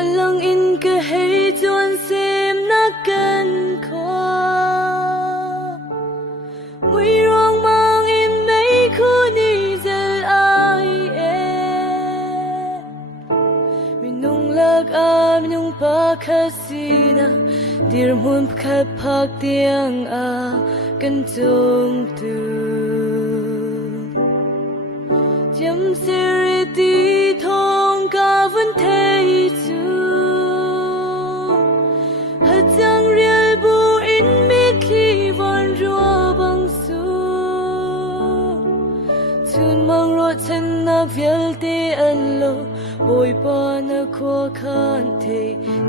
Alang in ka hay chuan sim na kan kho Mui rong mang in mấy khu ni zel ai e Minung lag a minung pa khasina Dir mun khat phak tiang a kan chung tu Chấm siri ti thong ka vẫn thấy Thân na vial te an lo boy pa na kho khan the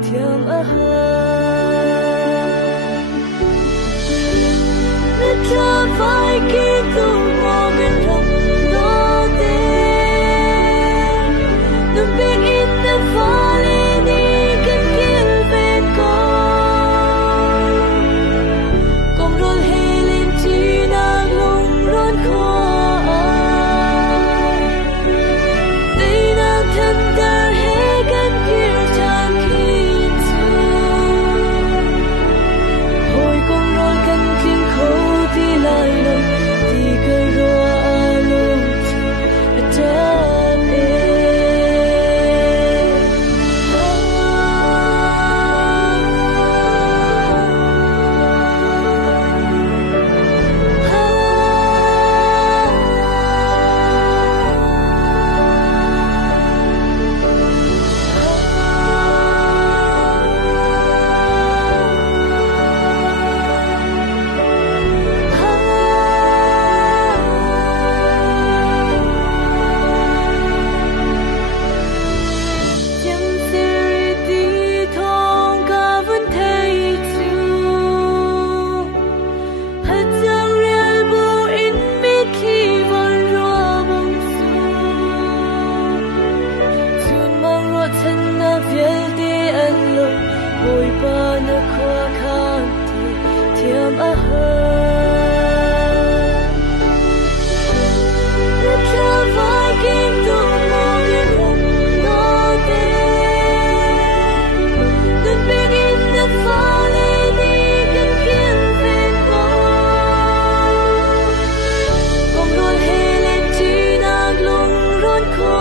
thiam a ha na cha vai ki tu mo gen ram lo te no big in the valley ni can kill ven ko kom rol helen chi na lung ron kho Boy pa na kho khan thi thiam a ha Na cha vai kim tu mo in ram no te The big in the valley ni can kill ven ko Kom rol helen chi nag lung ron kho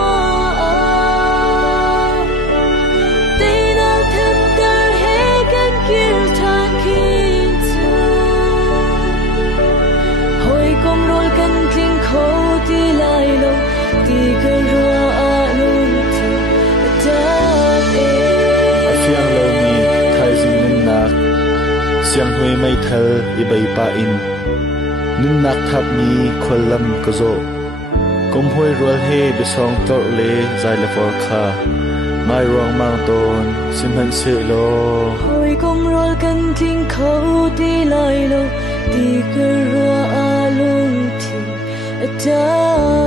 Siang hui mai thal I bay pa in Nun nak thap mi kholam ka zo Kom hui rual he bisong tor le zai le for kha Mai rong mang ton sim han se lo Hoi kom rual kan ting khâu ti lai lo Ti ka rua a lung ting a